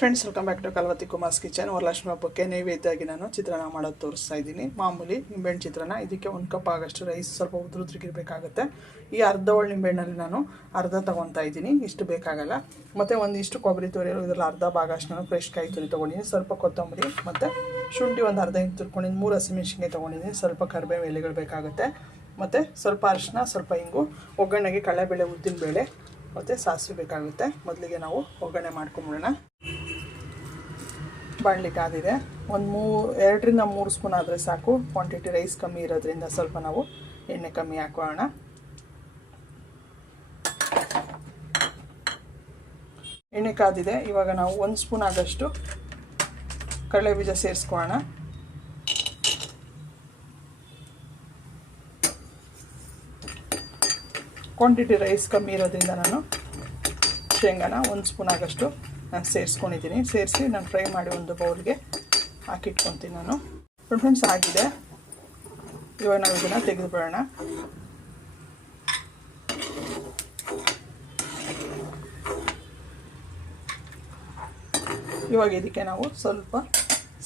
Friends, welcome back to Kalavathi Kumar's kitchen. Varalakshmi ಹಬ್ಬಕ್ಕೆ ನೈವೇದ್ಯವಾಗಿ ನಾನು ಚಿತ್ರಾನ್ನ ಮಾಡೋದು ತೋರಿಸ್ತಾ ಇದ್ದೀನಿ. ಮಾಮೂಲಿ ನಿಂಬೆಹಣ್ಣು ಚಿತ್ರಾನ್ನ. ಇದಕ್ಕೆ 1 ಕಪ್ ಆಗಷ್ಟು ರೈಸ್ ಸ್ವಲ್ಪ ಉದ್ರಿಗಿರಬೇಕಾಗುತ್ತೆ. ಈ ಅರ್ಧ ಒಳ್ಳೆ ನಿಂಬೆಹಣ್ಣಲ್ಲಿ ನಾನು ಅರ್ಧ ತೊಗೊತಾ ಇದ್ದೀನಿ, ಇಷ್ಟು ಬೇಕಾಗಲ್ಲ. ಮತ್ತು ಒಂದಿಷ್ಟು ಕೊಬ್ಬರಿ ತುರಿಯೋರು, ಇದರಲ್ಲಿ ಅರ್ಧ ಭಾಗ ಅಷ್ಟು ನಾನು ಫ್ರೆಶ್ ಕಾಯಿ ತುರಿ ತೊಗೊಂಡಿದ್ದೀನಿ. ಸ್ವಲ್ಪ ಕೊತ್ತಂಬರಿ ಮತ್ತು ಶುಂಠಿ ಒಂದು ಅರ್ಧ ಇಂಚು ತುರ್ಕೊಂಡಿದ್ದೀನಿ. 3 ಹಸಿಮೆಣಸಿನ್ಕಾಯಿ ತೊಗೊಂಡಿದ್ದೀನಿ. ಸ್ವಲ್ಪ ಕರಿಬೇವು ಎಲೆಗಳು ಬೇಕಾಗುತ್ತೆ. ಮತ್ತು ಸ್ವಲ್ಪ ಅರಿಶಿನ, ಸ್ವಲ್ಪ ಇಂಗು, ಒಗ್ಗರಣೆಗೆ ಕಡಲೆಬೇಳೆ, ಉದ್ದಿನಬೇಳೆ ಮತ್ತು ಸಾಸಿವೆ ಬೇಕಾಗುತ್ತೆ. ಮೊದಲಿಗೆ ನಾವು ಒಗ್ಗರಣೆ ಮಾಡ್ಕೊಂಬಿಡೋಣ. ಬಾಣಲಿ ಕಾದಿದೆ. 2 ರಿಂದ 3 ಸ್ಪೂನ್ ಆದರೆ ಸಾಕು. ಕ್ವಾಂಟಿಟಿ ರೈಸ್ ಕಮ್ಮಿ ಇರೋದ್ರಿಂದ ಸ್ವಲ್ಪ ನಾವು ಎಣ್ಣೆ ಕಮ್ಮಿ ಹಾಕೋಣ. ಎಣ್ಣೆ ಕಾದಿದೆ. ಇವಾಗ ನಾವು 1 ಸ್ಪೂನ್ ಆಗಷ್ಟು ಕಡಲೆ ಬೀಜ ಸೇರಿಸ್ಕೊಳ್ಳೋಣ. ಕ್ವಾಂಟಿಟಿ ರೈಸ್ ಕಮ್ಮಿ ಇರೋದ್ರಿಂದ ನಾನು ಶೇಂಗಾನ 1 ಸ್ಪೂನ್ ಆಗಷ್ಟು ನಾನು ಸೇರಿಸ್ಕೊಂಡಿದ್ದೀನಿ. ಸೇರಿಸಿ ನಾನು ಫ್ರೈ ಮಾಡಿ ಒಂದು ಬೌಲ್ಗೆ ಹಾಕಿಟ್ಕೊತೀನಿ ನಾನು. ಫ್ರೆಂಡ್ಸ್, ಆಗಿದೆ. ಇವಾಗ ನಾವು ಇದನ್ನು ತೆಗೆದುಬಿಡೋಣ. ಇವಾಗ ಇದಕ್ಕೆ ನಾವು ಸ್ವಲ್ಪ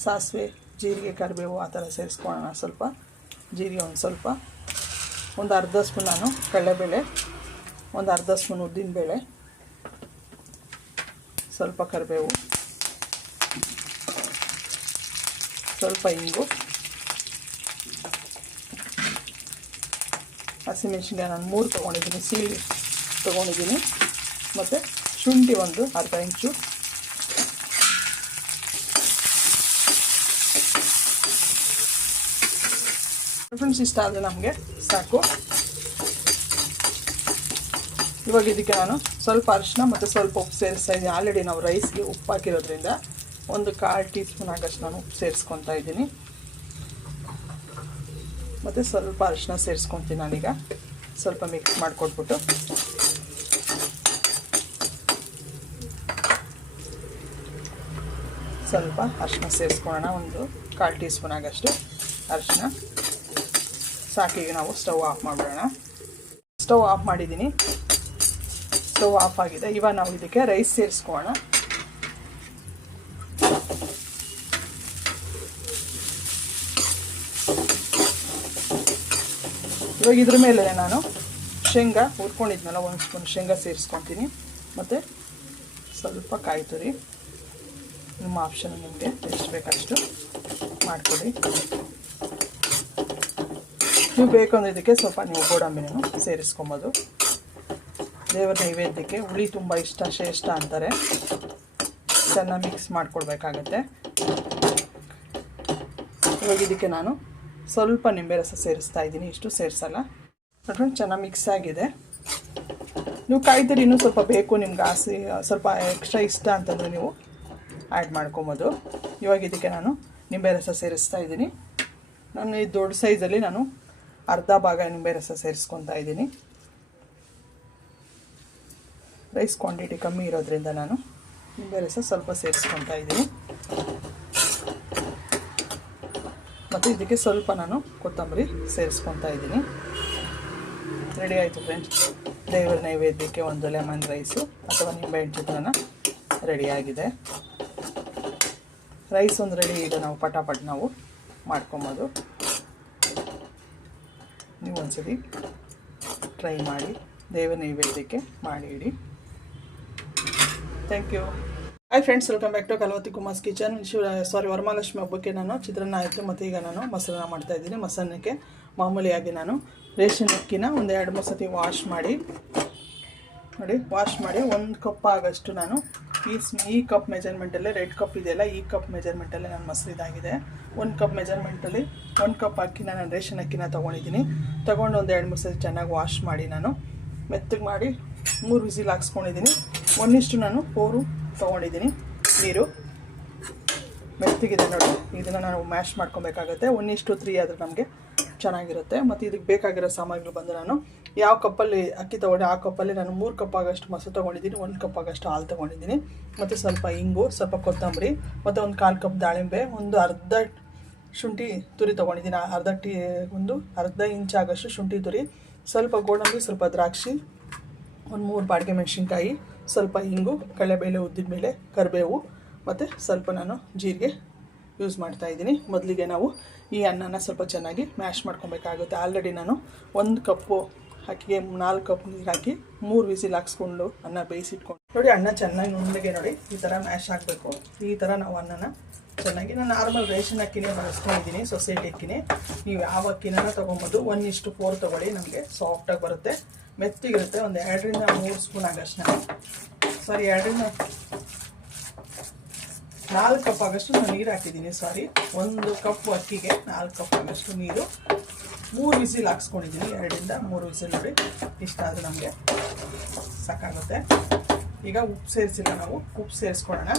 ಸಾಸಿವೆ, ಜೀರಿಗೆ, ಕರಿಬೇವು ಆ ಥರ ಸೇರಿಸ್ಕೊಳ್ಳೋಣ. ಸ್ವಲ್ಪ ಜೀರಿಗೆ, ಒಂದು ಅರ್ಧ ಸ್ಪೂನ್ ನಾನು ಕಡಲೆಬೇಳೆ, ಒಂದು ಅರ್ಧ ಸ್ಪೂನ್ ಉದ್ದಿನಬೇಳೆ, ಸ್ವಲ್ಪ ಕರಿಬೇವು, ಸ್ವಲ್ಪ ಇಂಗು, ಹಸಿಮೆಣಸಿನ್ಕಾಯಿ ನಾನು 3 ತೊಗೊಂಡಿದ್ದೀನಿ, ಸೀಳಿ ತೊಗೊಂಡಿದ್ದೀನಿ. ಮತ್ತು ಶುಂಠಿ ಒಂದು ಅರ್ಧ ಇಂಚು, ಫ್ರೆಂಡ್ಸ್ ಇಷ್ಟ ಆದರೆ ನಮಗೆ ಸಾಕು. ಇವಾಗ ಇದಕ್ಕೆ ನಾನು ಸ್ವಲ್ಪ ಅರಿಶಿನ ಮತ್ತು ಸ್ವಲ್ಪ ಉಪ್ಪು ಸೇರಿಸ್ತಾ ಇದ್ದೀನಿ. ಆಲ್ರೆಡಿ ನಾವು ರೈಸ್ಗೆ ಉಪ್ಪು ಹಾಕಿರೋದ್ರಿಂದ 1/4 ಟೀ ಸ್ಪೂನ್ ಆಗಷ್ಟು ನಾನು ಉಪ್ಪು ಸೇರಿಸ್ಕೊತಾ ಇದ್ದೀನಿ. ಮತ್ತು ಸ್ವಲ್ಪ ಅರಿಶಿನ ಸೇರಿಸ್ಕೊತೀನಿ ನಾನೀಗ. ಸ್ವಲ್ಪ ಮಿಕ್ಸ್ ಮಾಡಿಕೊಟ್ಬಿಟ್ಟು ಸ್ವಲ್ಪ ಅರಿಶಿನ ಸೇರಿಸ್ಕೊಳ್ಳೋಣ. 1/4 ಟೀ ಸ್ಪೂನ್ ಆಗಷ್ಟು ಅರಿಶಿನ ಸಾಕಿಗೆ ನಾವು ಸ್ಟವ್ ಆಫ್ ಮಾಡಿಬಿಡೋಣ. ಸ್ಟವ್ ಆಫ್ ಮಾಡಿದ್ದೀನಿ. ಸ್ಟವ್ ಆಫ್ ಆಗಿದೆ. ಇವಾಗ ನಾವು ಇದಕ್ಕೆ ರೈಸ್ ಸೇರಿಸ್ಕೊಳ್ಳೋಣ. ಇವಾಗ ಇದ್ರ ಮೇಲೆ ನಾನು ಶೇಂಗಾ ಹುರ್ಕೊಂಡಿದ್ನಲ್ಲ 1 ಸ್ಪೂನ್ ಶೇಂಗಾ ಸೇರಿಸ್ಕೊತೀನಿ. ಮತ್ತು ಸ್ವಲ್ಪ ಕಾಯಿ ತುರಿ. ನಿಮ್ಮ ಆಪ್ಷನ್, ನಿಮಗೆ ಎಷ್ಟು ಬೇಕಷ್ಟು ಮಾಡಿಕೊಡಿ. ನೀವು ಬೇಕು ಅಂದರೆ ಇದಕ್ಕೆ ಸ್ವಲ್ಪ ನೀವು ಗೋಡಂಬಿನೂ ಸೇರಿಸ್ಕೊಬೋದು. ದೇವರ ನೈವೇದ್ಯಕ್ಕೆ ಹುಳಿ ತುಂಬ ಶ್ರೇಷ್ಠ ಅಂತಾರೆ. ಚೆನ್ನಾಗಿ ಮಿಕ್ಸ್ ಮಾಡಿಕೊಡ್ಬೇಕಾಗತ್ತೆ. ಇವಾಗ ಇದಕ್ಕೆ ನಾನು ಸ್ವಲ್ಪ ನಿಂಬೆ ರಸ ಸೇರಿಸ್ತಾ ಇದ್ದೀನಿ, ಇಷ್ಟು ಸೇರಿಸಲ್ಲ. ನೋಡ್ರಿ, ಚೆನ್ನಾಗಿ ಮಿಕ್ಸ್ ಆಗಿದೆ. ನೀವು ಕಾಯಿ ತುರಿ ಇನ್ನೂ ಸ್ವಲ್ಪ ಬೇಕು ನಿಮ್ಗೆ ಸ್ವಲ್ಪ ಎಕ್ಸ್ಟ್ರಾ ಇಷ್ಟ ಅಂತಂದರೆ ನೀವು ಆ್ಯಡ್ ಮಾಡ್ಕೊಬೋದು. ಇವಾಗ ಇದಕ್ಕೆ ನಾನು ನಿಂಬೆ ರಸ ಸೇರಿಸ್ತಾ ಇದ್ದೀನಿ. ನಾನು ಈ ದೊಡ್ಡ ಸೈಜಲ್ಲಿ ನಾನು ಅರ್ಧ ಭಾಗ ನಿಂಬೆ ರಸ ಸೇರಿಸ್ಕೊತಾ ಇದ್ದೀನಿ. ರೈಸ್ ಕ್ವಾಂಟಿಟಿ ಕಮ್ಮಿ ಇರೋದ್ರಿಂದ ನಾನು ನಿಂಬೆ ರಸ ಸ್ವಲ್ಪ ಸೇರಿಸ್ಕೊತಾ ಇದ್ದೀನಿ. ಮತ್ತು ಇದಕ್ಕೆ ಸ್ವಲ್ಪ ನಾನು ಕೊತ್ತಂಬರಿ ಸೇರಿಸ್ಕೊತಾ ಇದ್ದೀನಿ. ರೆಡಿ ಆಯಿತು ಫ್ರೆಂಡ್ಸ್. ದೇವರ ನೈವೇದ್ಯಕ್ಕೆ ಒಂದು ಲೆಮನ್ ರೈಸು ಅಥವಾ ನಿಂಬೆಹಣ್ಣು ಚಿತ್ರಾನ್ನ ರೆಡಿಯಾಗಿದೆ. ರೈಸ್ ಒಂದು ರೆಡಿ ಇದೆ. ನಾವು ಪಟಾಪಟ್ ನಾವು ಮಾಡ್ಕೊಬೋದು. ನೀವು ಒಂದ್ಸತಿ ಟ್ರೈ ಮಾಡಿ, ದೇವರ ನೈವೇದ್ಯಕ್ಕೆ ಮಾಡಿ ಇಡಿ. Thank you. Hi friends, welcome back to Kalavathi Kumar's kitchen. Varamahalakshmi ಹಬ್ಬಕ್ಕೆ ನಾನು ಚಿತ್ರಾನ್ನ ಆಯಿತು. ಮತ್ತು ಈಗ ನಾನು ಮೊಸರನ್ನ ಮಾಡ್ತಾಯಿದ್ದೀನಿ. ಮೊಸರನ್ನಕ್ಕೆ ಮಾಮೂಲಿಯಾಗಿ ನಾನು ರೇಷನ್ ಅಕ್ಕಿನ 1-2 ಸತಿ ವಾಶ್ ಮಾಡಿ ನೋಡಿ, ವಾಶ್ ಮಾಡಿ 1 ಕಪ್ ಆಗಷ್ಟು ನಾನು ಈ ಕಪ್ ಮೆಜರ್ಮೆಂಟಲ್ಲೇ, ರೆಡ್ ಕಪ್ ಇದೆಯಲ್ಲ, ಈ ಕಪ್ ಮೆಜರ್ಮೆಂಟಲ್ಲೇ ನಾನು ಮೊಸರು ಇದಾಗಿದೆ. 1 ಕಪ್ ಮೆಜರ್ಮೆಂಟಲ್ಲಿ 1 ಕಪ್ ಅಕ್ಕಿನ ನಾನು ರೇಷನ್ ಅಕ್ಕಿನ ತೊಗೊಂಡಿದ್ದೀನಿ. ತೊಗೊಂಡು 1-2 ಸತಿ ಚೆನ್ನಾಗಿ ವಾಶ್ ಮಾಡಿ ನಾನು ಮೆತ್ತಗೆ ಮಾಡಿ 3 ವಿಸಿಲ್ ಹಾಕ್ಸ್ಕೊಂಡಿದ್ದೀನಿ. 1 ನಾನು 4 ತೊಗೊಂಡಿದ್ದೀನಿ. ನೀರು ಮೆತ್ತಗಿದೆ ನೋಡಿ. ಇದನ್ನು ನಾವು ಮ್ಯಾಶ್ ಮಾಡ್ಕೊಬೇಕಾಗತ್ತೆ. 1:3 ಆದರೆ ನಮಗೆ ಚೆನ್ನಾಗಿರುತ್ತೆ. ಮತ್ತು ಇದಕ್ಕೆ ಬೇಕಾಗಿರೋ ಸಾಮಗ್ರಿಗಳು ಬಂದು ನಾನು ಯಾವ ಕಪ್ಪಲ್ಲಿ ಅಕ್ಕಿ ತೊಗೊಂಡೆ ಆ ಕಪ್ಪಲ್ಲಿ ನಾನು 3 ಕಪ್ ಆಗಷ್ಟು ಮೊಸರು ತೊಗೊಂಡಿದ್ದೀನಿ. 1 ಕಪ್ ಆಗಷ್ಟು ಹಾಲು ತೊಗೊಂಡಿದ್ದೀನಿ. ಮತ್ತು ಸ್ವಲ್ಪ ಇಂಗು, ಸ್ವಲ್ಪ ಕೊತ್ತಂಬರಿ, ಮತ್ತು 1/4 ಕಪ್ ದಾಳಿಂಬೆ, ಒಂದು ಅರ್ಧ ಶುಂಠಿ ತುರಿ ತೊಗೊಂಡಿದ್ದೀನಿ. ಅರ್ಧ ಇಂಚ್ ಆಗಷ್ಟು ಶುಂಠಿ ತುರಿ, ಸ್ವಲ್ಪ ಗೋಡಂಬಿ, ಸ್ವಲ್ಪ ದ್ರಾಕ್ಷಿ, 1-3 ಬಾಡಿಗೆ ಮೆಣಸಿನ್ಕಾಯಿ, ಸ್ವಲ್ಪ ಇಂಗು, ಕಡಲೆಬೇಳೆ, ಉದ್ದಿನಬೇಳೆ, ಕರಿಬೇವು, ಮತ್ತು ಸ್ವಲ್ಪ ನಾನು ಜೀರಿಗೆ ಯೂಸ್ ಮಾಡ್ತಾಯಿದ್ದೀನಿ. ಮೊದಲಿಗೆ ನಾವು ಈ ಅನ್ನನ ಸ್ವಲ್ಪ ಚೆನ್ನಾಗಿ ಮ್ಯಾಶ್ ಮಾಡ್ಕೊಬೇಕಾಗುತ್ತೆ. ಆಲ್ರೆಡಿ ನಾನು 1 ಕಪ್ಪು ಅಕ್ಕಿಗೆ 4 ಕಪ್ ನೀರು ಹಾಕಿ 3 ವಿಸಿಲ್ ಹಾಕ್ಸ್ಕೊಂಡು ಅನ್ನ ಬೇಯಿಸಿಟ್ಕೊಂಡು ನೋಡಿ. ಅನ್ನ ಚೆನ್ನಾಗಿ ನುಣ್ಣಗೆ ನೋಡಿ ಈ ಥರ ಮ್ಯಾಶ್ ಆಗಬೇಕು. ಈ ಥರ ನಾವು ಅನ್ನನ ಚೆನ್ನಾಗಿ, ನಾನು ನಾರ್ಮಲ್ ರೇಷನ್ ಅಕ್ಕಿನೇ ಬಳಸ್ಕೊಂಡಿದ್ದೀನಿ, ಸೊಸೈಟಿ ಅಕ್ಕಿನೇ. ನೀವು ಯಾವ ಅಕ್ಕಿನ ತೊಗೊಬೋದು. 1:4 ತೊಗೊಳ್ಳಿ, ನಮಗೆ ಸಾಫ್ಟಾಗಿ ಬರುತ್ತೆ, ಮೆತ್ತಿಗಿರುತ್ತೆ. ಒಂದು 2ರಿಂದ 3 ಸ್ಪೂನ್ ಆಗಷ್ಟು ನಾನು 2ರಿಂದ 4 ಕಪ್ ಆಗಷ್ಟು ನಾನು ನೀರು ಹಾಕಿದ್ದೀನಿ. 1 ಕಪ್ ಅಕ್ಕಿಗೆ 4 ಕಪ್ ಆಗಷ್ಟು ನೀರು, 3 ವಿಸಿಲ್ ಹಾಕ್ಸ್ಕೊಂಡಿದ್ದೀನಿ. 2ರಿಂದ 3 ವಿಸಿಲ್ ನೋಡಿ, ಇಷ್ಟ ಆದರೆ ನಮಗೆ ಸಾಕಾಗುತ್ತೆ. ಈಗ ಉಪ್ಪು ಸೇರಿಸಿಲ್ಲ, ನಾವು ಉಪ್ಪು ಸೇರಿಸ್ಕೊಳ್ಳೋಣ.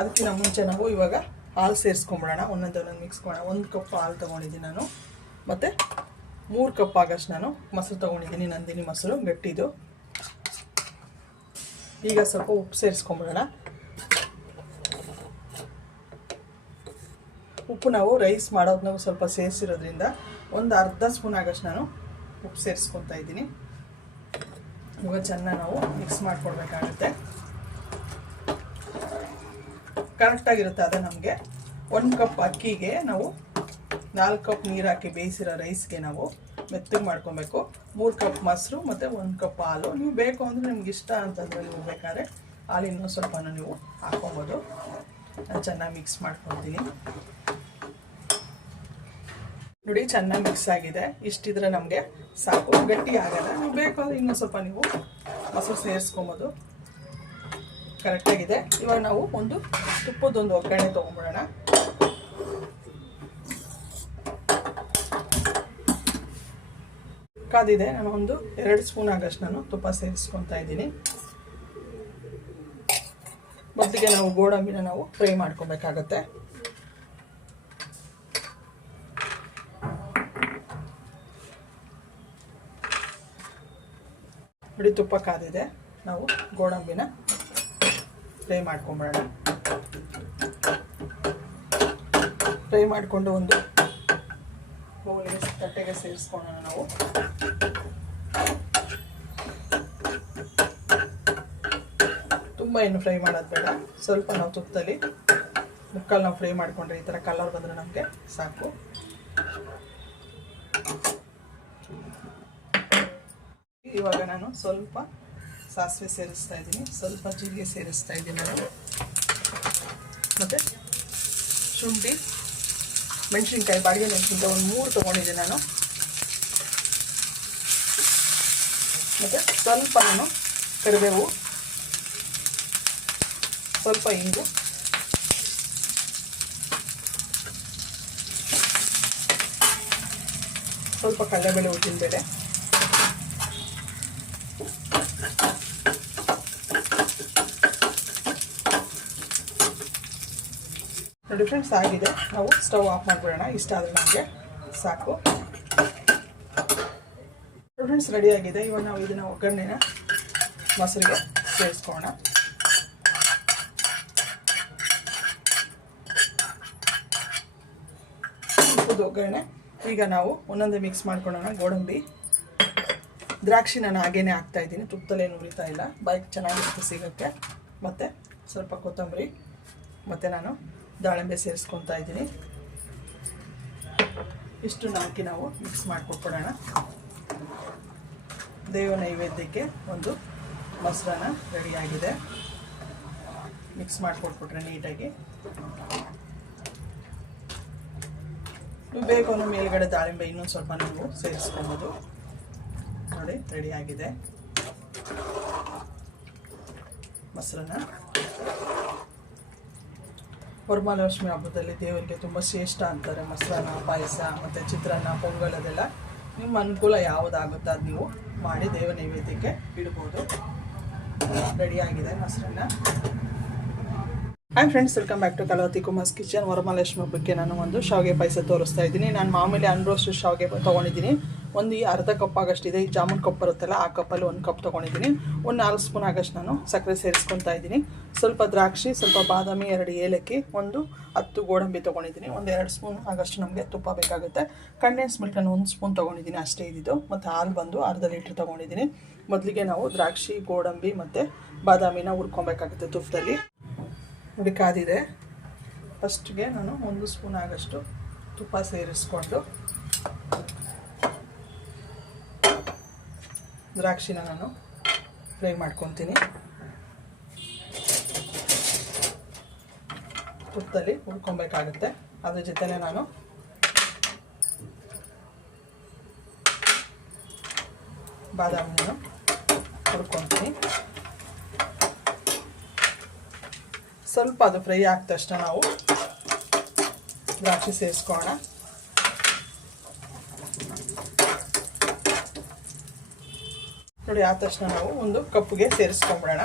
ಅದಕ್ಕಿಂತ ಮುಂಚೆ ನಾವು ಇವಾಗ ಹಾಲು ಸೇರಿಸ್ಕೊಂಬಿಡೋಣ. ಒಂದೊಂದೊಂದು ಮಿಕ್ಸ್ ಮಾಡೋಣ. 1 ಕಪ್ ಹಾಲು ತೊಗೊಂಡಿದ್ದೀನಿ ನಾನು, ಮತ್ತು 3 ಕಪ್ ಆಗಷ್ಟು ನಾನು ಮೊಸರು ತೊಗೊಂಡಿದ್ದೀನಿ, ನಂದಿನಿ ಮೊಸರು ಗಟ್ಟಿದು. ಈಗ ಸ್ವಲ್ಪ ಉಪ್ಪು ಸೇರಿಸ್ಕೊಂಬಿಡೋಣ. ಉಪ್ಪು ನಾವು ರೈಸ್ ಮಾಡೋದು ನಾವು ಸ್ವಲ್ಪ ಸೇರಿಸಿರೋದ್ರಿಂದ ಒಂದು ಅರ್ಧ ಸ್ಪೂನ್ ಆಗಷ್ಟು ನಾನು ಉಪ್ಪು ಸೇರಿಸ್ಕೊತಾ ಇದ್ದೀನಿ. ಇವಾಗ ಚೆನ್ನಾಗಿ ನಾವು ಮಿಕ್ಸ್ ಮಾಡಿಕೊಡ್ಬೇಕಾಗುತ್ತೆ. ಕರೆಕ್ಟಾಗಿರುತ್ತೆ ಅದು ನಮಗೆ. 1 ಕಪ್ ಅಕ್ಕಿಗೆ ನಾವು 4 ಕಪ್ ನೀರು ಹಾಕಿ ಬೇಯಿಸಿರೋ ರೈಸ್ಗೆ ನಾವು ಮೆತ್ತಗೆ ಮಾಡ್ಕೊಬೇಕು. 3 ಕಪ್ ಮೊಸರು ಮತ್ತು 1 ಕಪ್ ಹಾಲು. ನೀವು ಬೇಕು ಅಂದರೆ ನಿಮ್ಗೆ ಇಷ್ಟ ಅಂತಂದರೆ ನೀವು ಬೇಕಾದ್ರೆ ಹಾಲಿನ ಸ್ವಲ್ಪ ನೀವು ಹಾಕ್ಕೊಬೋದು. ನಾನು ಚೆನ್ನಾಗಿ ಮಿಕ್ಸ್ ಮಾಡ್ಕೊತೀನಿ ನೋಡಿ. ಚೆನ್ನಾಗಿ ಮಿಕ್ಸ್ ಆಗಿದೆ. ಇಷ್ಟಿದ್ರೆ ನಮಗೆ ಸಾಕು, ಗಟ್ಟಿ ಆಗಲ್ಲ. ನೀವು ಬೇಕು ಅಂದರೆ ಇನ್ನೂ ಸ್ವಲ್ಪ ನೀವು ಮೊಸರು ಸೇರಿಸ್ಕೊಬೋದು. ಕರೆಕ್ಟಾಗಿದೆ. ಇವಾಗ ನಾವು ಒಂದು ತುಪ್ಪದೊಂದು ಒಗ್ಗರಣೆ ತೊಗೊಂಬಿಡೋಣ. ಕಾದಿದೆ. ನಾನು ಒಂದು 2 ಸ್ಪೂನ್ ಆಗಷ್ಟು ನಾನು ತುಪ್ಪ ಸೇರಿಸ್ಕೊತಾ ಇದ್ದೀನಿ. ಮೊದಲಿಗೆ ನಾವು ಗೋಡಂಬಿನ ನಾವು ಫ್ರೈ ಮಾಡ್ಕೊಬೇಕಾಗತ್ತೆ. ನೋಡಿ, ತುಪ್ಪ ಕಾದಿದೆ. ನಾವು ಗೋಡಂಬಿನ ಫ್ರೈ ಮಾಡ್ಕೊಂಬಿಡೋಣ. ಫ್ರೈ ಮಾಡಿಕೊಂಡು ಒಂದು ಬೌಲಿಗೆ ತಟ್ಟೆಗೆ ಸೇರಿಸ್ಕೊಳ್ಳೋಣ ನಾವು. ತುಂಬ ಏನು ಫ್ರೈ ಮಾಡೋದು ಬೇಡ, ಸ್ವಲ್ಪ ನಾವು ತುಪ್ಪದಲ್ಲಿ ಮುಕ್ಕಲ್ಲಿ ನಾವು ಫ್ರೈ ಮಾಡಿಕೊಂಡ್ರೆ ಈ ಥರ ಕಲರ್ ಬಂದರೆ ನಮಗೆ ಸಾಕು. ಇವಾಗ ನಾನು ಸ್ವಲ್ಪ ಸಾಸಿವೆ ಸೇರಿಸ್ತಾ ಇದ್ದೀನಿ, ಸ್ವಲ್ಪ ಜೀರಿಗೆ ಸೇರಿಸ್ತಾ ಇದ್ದೀನಿ ನಾನು, ಮತ್ತು ಶುಂಠಿ, ಮೆಣಸಿನ್ಕಾಯಿ, ಬಾಡಿಗೆ ಮೆಣಸಿನ್ಕಾಯಿ ಒಂದು 3 ತೊಗೊಂಡಿದ್ದೀನಿ ನಾನು, ಮತ್ತು ಸ್ವಲ್ಪ ನಾನು ಕರಿಬೇವು, ಸ್ವಲ್ಪ ಇಂಗು, ಸ್ವಲ್ಪ ಕಡಲೆಬೇಳೆ, ಉದ್ದಿನಬೇಳೆ, ನೋಡಿ ಫ್ರೆಂಡ್ಸ್ ಆಗಿದೆ. ನಾವು ಸ್ಟವ್ ಆಫ್ ಮಾಡಿಬಿಡೋಣ. ಇಷ್ಟ ಆದರೆ ನಮಗೆ ಸಾಕು. ಫ್ರೆಂಡ್ಸ್ ರೆಡಿ ಆಗಿದೆ. ಇವಾಗ ನಾವು ಇದನ್ನು ಒಗ್ಗರಣೆನ ಮೊಸರಿಗೆ ಸೇರಿಸ್ಕೊಳ್ಳೋಣ. ಒಗ್ಗರಣೆ ಈಗ ನಾವು ಒಂದೊಂದೇ ಮಿಕ್ಸ್ ಮಾಡ್ಕೊಳ್ಳೋಣ. ಗೋಡಂಬಿ, ದ್ರಾಕ್ಷಿ ನಾನು ಹಾಗೇನೆ ಹಾಕ್ತಾ ಇದ್ದೀನಿ, ತುಪ್ಪದಲ್ಲೇನು ಉರಿತಾ ಇಲ್ಲ, ಬಾಯಿಗೆ ಚೆನ್ನಾಗಿ ಸಿಗೋಕ್ಕೆ. ಮತ್ತು ಸ್ವಲ್ಪ ಕೊತ್ತಂಬರಿ, ಮತ್ತು ನಾನು ದಾಳಿಂಬೆ ಸೇರಿಸ್ಕೊತಾ ಇದ್ದೀನಿ. ಇಷ್ಟನ್ನು ಹಾಕಿ ನಾವು ಮಿಕ್ಸ್ ಮಾಡಿಕೊಟ್ಬಿಡೋಣ. ದೇವ ನೈವೇದ್ಯಕ್ಕೆ ಒಂದು ಮೊಸರನ್ನ ರೆಡಿಯಾಗಿದೆ. ಮಿಕ್ಸ್ ಮಾಡಿಕೊಟ್ಬಿಟ್ರೆ ನೀಟಾಗಿ. ನೀವು ಬೇಕು ಅನ್ನೋ ಮೇಲ್ಗಡೆ ದಾಳಿಂಬೆ ಇನ್ನೊಂದು ಸ್ವಲ್ಪ ನೀವು ಸೇರಿಸ್ಕೊಬೋದು. ನೋಡಿ ರೆಡಿಯಾಗಿದೆ ಮೊಸರನ್ನ. ವರಮಹಾಲಕ್ಷ್ಮಿ ಹಬ್ಬದಲ್ಲಿ ದೇವರಿಗೆ ತುಂಬ ಶ್ರೇಷ್ಠ ಅಂತಾರೆ ಮೊಸರನ್ನ, ಪಾಯಸ ಮತ್ತು ಚಿತ್ರಾನ್ನ, ಪೊಂಗಲ್, ಅದೆಲ್ಲ ನಿಮ್ಮ ಅನುಕೂಲ ಯಾವುದಾಗುತ್ತೋ ಅದು ನೀವು ಮಾಡಿ ದೇವ ನೈವೇದ್ಯಕ್ಕೆ ಇಡ್ಬೋದು. ರೆಡಿಯಾಗಿದೆ ಮೊಸರನ್ನ. Hi friends, welcome back to Kalavati Kumar's kitchen. Varamahalakshmi ಹಬ್ಬಕ್ಕೆ ನಾನು ಒಂದು ಶಾವಿಗೆ ಪಾಯಸ ತೋರಿಸ್ತಾ ಇದ್ದೀನಿ. ನಾನು ಮಾಮೂಲಿ ಅನ್ರೋಸ್ಟ್ ಶಾವಿಗೆ ತೊಗೊಂಡಿದ್ದೀನಿ. ಒಂದು ಈ ಅರ್ಧ ಕಪ್ ಆಗೋಷ್ಟಿದೆ, ಈ ಜಾಮೂನ್ ಕಪ್ ಬರುತ್ತಲ್ಲ ಆ ಕಪ್ಪಲ್ಲಿ 1 ಕಪ್ ತೊಗೊಂಡಿದ್ದೀನಿ. ಒಂದು 4 ಸ್ಪೂನ್ ಆಗೋಷ್ಟು ನಾನು ಸಕ್ಕರೆ ಸೇರಿಸ್ಕೊತಾ ಇದ್ದೀನಿ. ಸ್ವಲ್ಪ ದ್ರಾಕ್ಷಿ, ಸ್ವಲ್ಪ ಬಾದಾಮಿ, 2 ಏಲಕ್ಕಿ, ಒಂದು 10 ಗೋಡಂಬಿ ತೊಗೊಂಡಿದ್ದೀನಿ. ಒಂದು 2 ಸ್ಪೂನ್ ಆಗೋಷ್ಟು ನಮಗೆ ತುಪ್ಪ ಬೇಕಾಗುತ್ತೆ. ಕಂಡೆನ್ಸ್ ಮಿಲ್ಕನ್ನು 1 ಸ್ಪೂನ್ ತೊಗೊಂಡಿದ್ದೀನಿ, ಅಷ್ಟೇ ಇದ್ದಿದ್ದು. ಮತ್ತು ಹಾಲು ಬಂದು ಅರ್ಧ ಲೀಟ್ರ್ ತೊಗೊಂಡಿದ್ದೀನಿ. ಮೊದಲಿಗೆ ನಾವು ದ್ರಾಕ್ಷಿ, ಗೋಡಂಬಿ ಮತ್ತು ಬಾದಾಮಿನ ಹುರ್ಕೊಬೇಕಾಗುತ್ತೆ ತುಪ್ಪದಲ್ಲಿ. ನೋಡಿ ಕಾದಿದೆ. ಫಸ್ಟ್ಗೆ ನಾನು 1 ಸ್ಪೂನ್ ಆಗೋಷ್ಟು ತುಪ್ಪ ಸೇರಿಸ್ಕೊಂಡು ದ್ರಾಕ್ಷಿನ ನಾನು ಫ್ರೈ ಮಾಡ್ಕೊತೀನಿ. ತುಪ್ಪದಲ್ಲಿ ಹುರ್ಕೊಬೇಕಾಗುತ್ತೆ. ಅದ್ರ ಜೊತೆನೇ ನಾನು ಬಾದಾಮಿನ ಹುರ್ಕೊತೀನಿ. ಸ್ವಲ್ಪ ಅದು ಫ್ರೈ ಆದ ತಕ್ಷಣ ನಾವು ದ್ರಾಕ್ಷಿ ಸೇರಿಸ್ಕೊಳ್ಳೋಣ. ನೋಡಿ ಆದ ತಕ್ಷಣ ನಾವು ಒಂದು ಕಪ್ಗೆ ಸೇರಿಸ್ಕೊಂಡ್ಬಿಡೋಣ.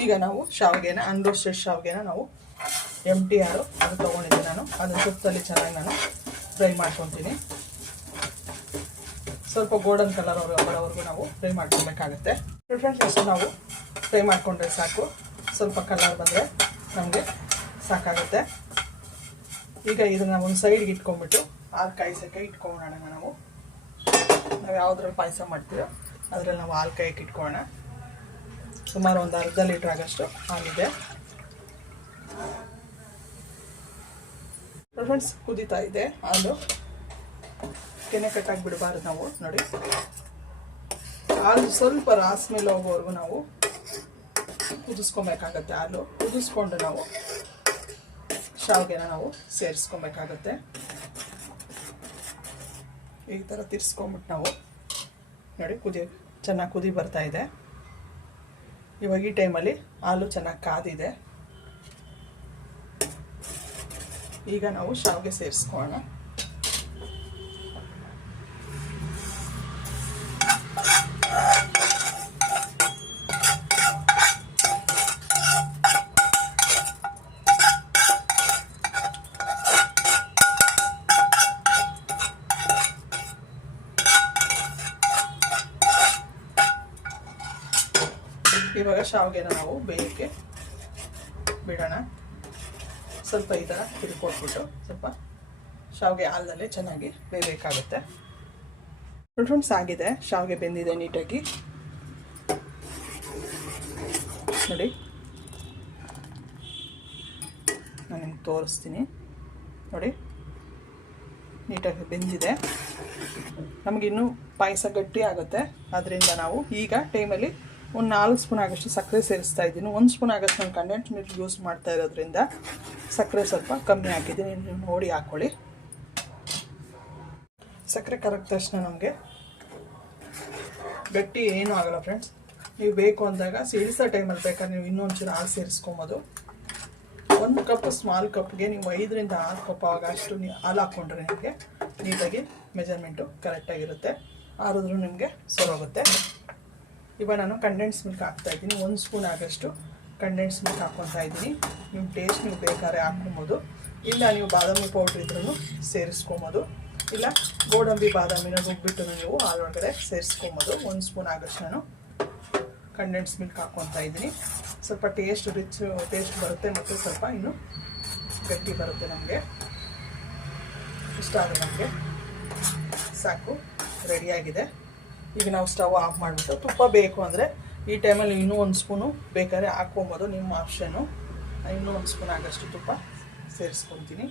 ಈಗ ನಾವು ಶಾವಿಗೆನ ಅನ್ರೋಸ್ಟೆಡ್ ಶಾವಿಗೆನ ನಾವು MTR ಅದು ತೊಗೊಂಡಿದ್ದೀನಿ ನಾನು. ಅದನ್ನು ತುಪ್ಪದಲ್ಲಿ ಚೆನ್ನಾಗಿ ನಾನು ಫ್ರೈ ಮಾಡ್ಕೊತೀನಿ. ಸ್ವಲ್ಪ ಗೋಲ್ಡನ್ ಕಲರ್ ಬರೋವರೆಗೂ ನಾವು ಫ್ರೈ ಮಾಡ್ಕೊಬೇಕಾಗುತ್ತೆ. ಫ್ರೆಂಡ್ಸ್ ಅಷ್ಟು ನಾವು ಫ್ರೈ ಮಾಡಿಕೊಂಡ್ರೆ ಸಾಕು. ಸ್ವಲ್ಪ ಕಲರ್ ಬಂದರೆ ನಮಗೆ ಸಾಕಾಗುತ್ತೆ. ಈಗ ಇದನ್ನು ಒಂದು ಸೈಡ್ಗೆ ಇಟ್ಕೊಂಡ್ಬಿಟ್ಟು ಹಾಲು ಕಾಯಿಸೋಕ್ಕೆ ಇಟ್ಕೊಳ್ಳೋಣ. ನಾವು ಯಾವುದ್ರಲ್ಲಿ ಪಾಯಸ ಮಾಡ್ತೀವೋ ಅದರಲ್ಲಿ ನಾವು ಹಾಲು ಕಾಯಕ್ಕೆ ಇಟ್ಕೊಳ್ಳೋಣ. ಸುಮಾರು ಒಂದು ಅರ್ಧ ಲೀಟ್ರ್ ಆಗೋಷ್ಟು ಹಾಲಿದೆ. ಫ್ರೆಂಡ್ಸ್ ಕುದೀತಾ ಇದೆ ಹಾಲು. ಕೆನೆ ಕಟ್ಟಾಗಿ ಬಿಡಬಾರ್ದು ನಾವು. ನೋಡಿ ಹಾಲು ಸ್ವಲ್ಪ ರಾಸ್ ಮೇಲೆ ಹೋಗೋವರೆಗೂ ನಾವು ಕುದಿಸ್ಕೊಬೇಕಾಗತ್ತೆ. ಹಾಲು ಕುದಿಸ್ಕೊಂಡು ನಾವು ಶಾವಿಗೆನ ನಾವು ಸೇರಿಸ್ಕೊಬೇಕಾಗತ್ತೆ. ಈ ಥರ ತಿರ್ಸ್ಕೊಂಬಿಟ್ಟು ನಾವು ನೋಡಿ ಚೆನ್ನಾಗಿ ಕುದಿ ಬರ್ತಾ ಇದೆ. ಇವಾಗ ಈ ಟೈಮಲ್ಲಿ ಹಾಲು ಚೆನ್ನಾಗಿ ಕಾದಿದೆ. ಈಗ ನಾವು ಶಾವಿಗೆ ಸೇರಿಸ್ಕೊಳ್ಳೋಣ. ಇವಾಗ ಶಾವಿಗೆನ ನಾವು ಬೇಯಕ್ಕೆ ಬಿಡೋಣ. ಸ್ವಲ್ಪ ಈ ಥರ ತಿರ್ಕೊಟ್ಬಿಟ್ಟು ಸ್ವಲ್ಪ ಶಾವಿಗೆ ಹಾಲಲ್ಲೇ ಚೆನ್ನಾಗಿ ಬೇಯಬೇಕಾಗುತ್ತೆ. ಫ್ರೆಂಡ್ಸ್ ಆಗಿದೆ, ಶಾವಿಗೆ ಬೆಂದಿದೆ ನೀಟಾಗಿ. ನೋಡಿ ನಾನು ನಿಮ್ಗೆ ತೋರಿಸ್ತೀನಿ. ನೋಡಿ ನೀಟಾಗಿ ಬೆಂದಿದೆ. ನಮಗಿನ್ನೂ ಪಾಯಸ ಗಟ್ಟಿ ಆಗುತ್ತೆ. ಅದರಿಂದ ನಾವು ಈಗ ಟೈಮಲ್ಲಿ ಒಂದು 4 ಸ್ಪೂನ್ ಆಗೋಷ್ಟು ಸಕ್ಕರೆ ಸೇರಿಸ್ತಾ ಇದ್ದೀನಿ. 1 ಸ್ಪೂನ್ ಆಗೋಷ್ಟು ನಾನು ಕಂಡೆನ್ಸ್ ಮಿಲ್ಕ್ ಯೂಸ್ ಮಾಡ್ತಾ ಇರೋದ್ರಿಂದ ಸಕ್ಕರೆ ಸ್ವಲ್ಪ ಕಮ್ಮಿ ಹಾಕಿದ್ದೀನಿ. ನೀವು ನೋಡಿ ಹಾಕ್ಕೊಳ್ಳಿ. ಸಕ್ಕರೆ ಕರಗಿದ ತಕ್ಷಣ ನಮಗೆ ಗಟ್ಟಿ ಏನೂ ಆಗೋಲ್ಲ ಫ್ರೆಂಡ್ಸ್. ನೀವು ಬೇಕು ಅಂದಾಗ ಸಿಡಿಸೋ ಟೈಮಲ್ಲಿ ಬೇಕಾದ್ರೆ ನೀವು ಇನ್ನೊಂಚೂರು ಹಾಲು ಸೇರಿಸ್ಕೊಬೋದು. 1 ಕಪ್ ಸ್ಮಾಲ್ ಕಪ್ಗೆ ನೀವು 5 ರಿಂದ 6 ಕಪ್ ಆಗೋಷ್ಟು ನೀವು ಹಾಲು ಹಾಕ್ಕೊಂಡ್ರೆ ನಿಮಗೆ ನೀಟಾಗಿ ಮೆಜರ್ಮೆಂಟು ಕರೆಕ್ಟಾಗಿರುತ್ತೆ. ಆರಿದ್ರೂ ನಿಮಗೆ ಸರೋಗುತ್ತೆ. ಇವಾಗ ನಾನು ಕಂಡೆನ್ಸ್ ಮಿಲ್ಕ್ ಹಾಕ್ತಾಯಿದ್ದೀನಿ. 1 ಸ್ಪೂನ್ ಆಗೋಷ್ಟು ಕಂಡೆನ್ಸ್ ಮಿಲ್ಕ್ ಹಾಕ್ಕೊತಾ ಇದ್ದೀನಿ. ನಿಮ್ಮ ಟೇಸ್ಟ್ ನೀವು ಬೇಕಾದ್ರೆ ಹಾಕ್ಕೊಬೋದು. ಇಲ್ಲ ನೀವು ಬಾದಾಮಿ ಪೌಡ್ರ್ ಇದ್ರೂ ಸೇರಿಸ್ಕೊಬೋದು. ಇಲ್ಲ ಗೋಡಂಬಿ ಬಾದಾಮಿನ ರುಬ್ಬಿಟ್ಟು ನೀವು ಹಾಲೊಳಗಡೆ ಸೇರಿಸ್ಕೊಬೋದು. 1 ಸ್ಪೂನ್ ಆಗೋಷ್ಟು ನಾನು ಕಂಡೆನ್ಸ್ ಮಿಲ್ಕ್ ಹಾಕ್ಕೊತಾ ಇದ್ದೀನಿ. ಸ್ವಲ್ಪ ರಿಚ್ ಟೇಸ್ಟ್ ಬರುತ್ತೆ ಮತ್ತು ಸ್ವಲ್ಪ ಇನ್ನೂ ಗಟ್ಟಿ ಬರುತ್ತೆ. ನಮಗೆ ಇಷ್ಟ ಆದರೆ ನಮಗೆ ಸಾಕು, ರೆಡಿಯಾಗಿದೆ. ಈಗ ನಾವು ಸ್ಟವ್ ಆಫ್ ಮಾಡಿಬಿಟ್ಟು ತುಪ್ಪ ಬೇಕು ಅಂದರೆ ಈ ಟೈಮಲ್ಲಿ ಇನ್ನೂ 1 ಸ್ಪೂನು ಬೇಕಾದ್ರೆ ಹಾಕ್ಕೊಬೋದು, ನಿಮ್ಮ ಆಪ್ಷನು. ಇನ್ನೂ 1 ಸ್ಪೂನ್ ಆಗೋಷ್ಟು ತುಪ್ಪ ಸೇರಿಸ್ಕೊತೀನಿ.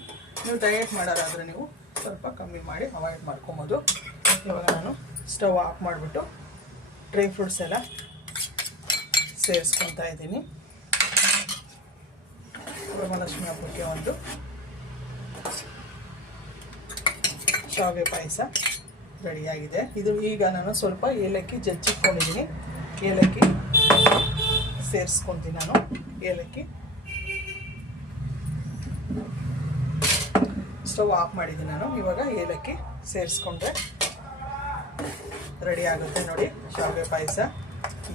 ನೀವು ಡಯಟ್ ಮಾಡೋದಾದರೆ ನೀವು ಸ್ವಲ್ಪ ಕಮ್ಮಿ ಮಾಡಿ ಅವಾಯ್ಡ್ ಮಾಡ್ಕೊಬೋದು. ಇವಾಗ ನಾನು ಸ್ಟವ್ ಆಫ್ ಮಾಡಿಬಿಟ್ಟು ಡ್ರೈ ಫ್ರೂಟ್ಸ್ ಎಲ್ಲ ಸೇರಿಸ್ಕೊತಾ ಇದ್ದೀನಿ. ವರಮಹಾಲಕ್ಷ್ಮಿ ಹಬ್ಬಕ್ಕೆ ಒಂದು ಶಾವಿಗೆ ಪಾಯಸ ರೆಡಿಯಾಗಿದೆ. ಇದು ಈಗ ನಾನು ಸ್ವಲ್ಪ ಏಲಕ್ಕಿ ಜಜ್ಜಿಟ್ಕೊಂಡಿದ್ದೀನಿ. ಏಲಕ್ಕಿ ಸೇರಿಸ್ಕೊತೀನಿ ನಾನು. ಏಲಕ್ಕಿ ಸ್ಟವ್ ಆಫ್ ಮಾಡಿದ್ದೀನಿ ನಾನು. ಇವಾಗ ಏಲಕ್ಕಿ ಸೇರಿಸ್ಕೊಂಡ್ರೆ ರೆಡಿ ಆಗುತ್ತೆ. ನೋಡಿ ಶಾವಿಗೆ ಪಾಯಸ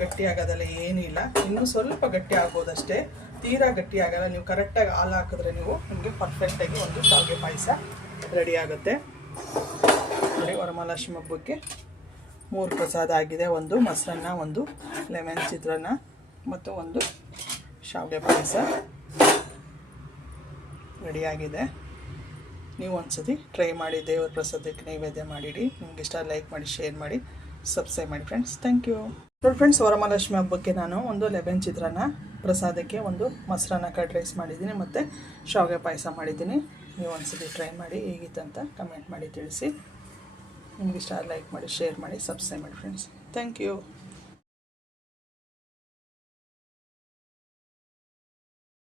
ಗಟ್ಟಿ ಆಗೋದಲ್ಲ ಏನೂ ಇಲ್ಲ. ಇನ್ನೂ ಸ್ವಲ್ಪ ಗಟ್ಟಿ ಆಗ್ಬೋದಷ್ಟೇ. ತೀರಾ ಗಟ್ಟಿ ಆಗಲ್ಲ. ನೀವು ಕರೆಕ್ಟಾಗಿ ಹಾಲು ಹಾಕಿದ್ರೆ ನೀವು ನಿಮಗೆ ಪರ್ಫೆಕ್ಟಾಗಿ ಒಂದು ಶಾವಿಗೆ ಪಾಯಸ ರೆಡಿ ಆಗುತ್ತೆ. ನೋಡಿ, ವರಮಹಾಲಕ್ಷ್ಮಿ ಹಬ್ಬಕ್ಕೆ 3 ಪ್ರಸಾದ ಆಗಿದೆ. ಒಂದು ಮೊಸರನ್ನ, ಒಂದು ಲೆಮನ್ ಚಿತ್ರಾನ್ನ ಮತ್ತು ಒಂದು ಶಾವಿಗೆ ಪಾಯಸ ರೆಡಿಯಾಗಿದೆ. ನೀವು ಒಂದ್ಸತಿ ಟ್ರೈ ಮಾಡಿ, ದೇವರ ಪ್ರಸಾದಕ್ಕೆ ನೈವೇದ್ಯ ಮಾಡಿಡಿ. ನಿಮ್ಗೆ ಇಷ್ಟ ಲೈಕ್ ಮಾಡಿ, ಶೇರ್ ಮಾಡಿ, ಸಬ್ಸ್ಕ್ರೈಬ್ ಮಾಡಿ ಫ್ರೆಂಡ್ಸ್. Thank you. ನೋಡಿ ಫ್ರೆಂಡ್ಸ್, ವರಮಹಾಲಕ್ಷ್ಮಿ ಹಬ್ಬಕ್ಕೆ ನಾನು ಒಂದು ಲೆಮನ್ ಚಿತ್ರಾನ್ನ, ಪ್ರಸಾದಕ್ಕೆ ಒಂದು ಮೊಸರನ್ನ ಕರ್ಡ್ ರೈಸ್ ಮಾಡಿದ್ದೀನಿ ಮತ್ತು ಶಾವಿಗೆ ಪಾಯಸ ಮಾಡಿದ್ದೀನಿ. ನೀವು ಒಂದ್ಸತಿ ಟ್ರೈ ಮಾಡಿ, ಹೇಗಿತ್ತಂತ ಕಮೆಂಟ್ ಮಾಡಿ ತಿಳಿಸಿ. ನಿಮ್ಗೆ ಇಷ್ಟ ಲೈಕ್ ಮಾಡಿ, ಶೇರ್ ಮಾಡಿ, ಸಬ್ಸ್ಕ್ರೈಬ್ ಮಾಡಿ ಫ್ರೆಂಡ್ಸ್. Thank you.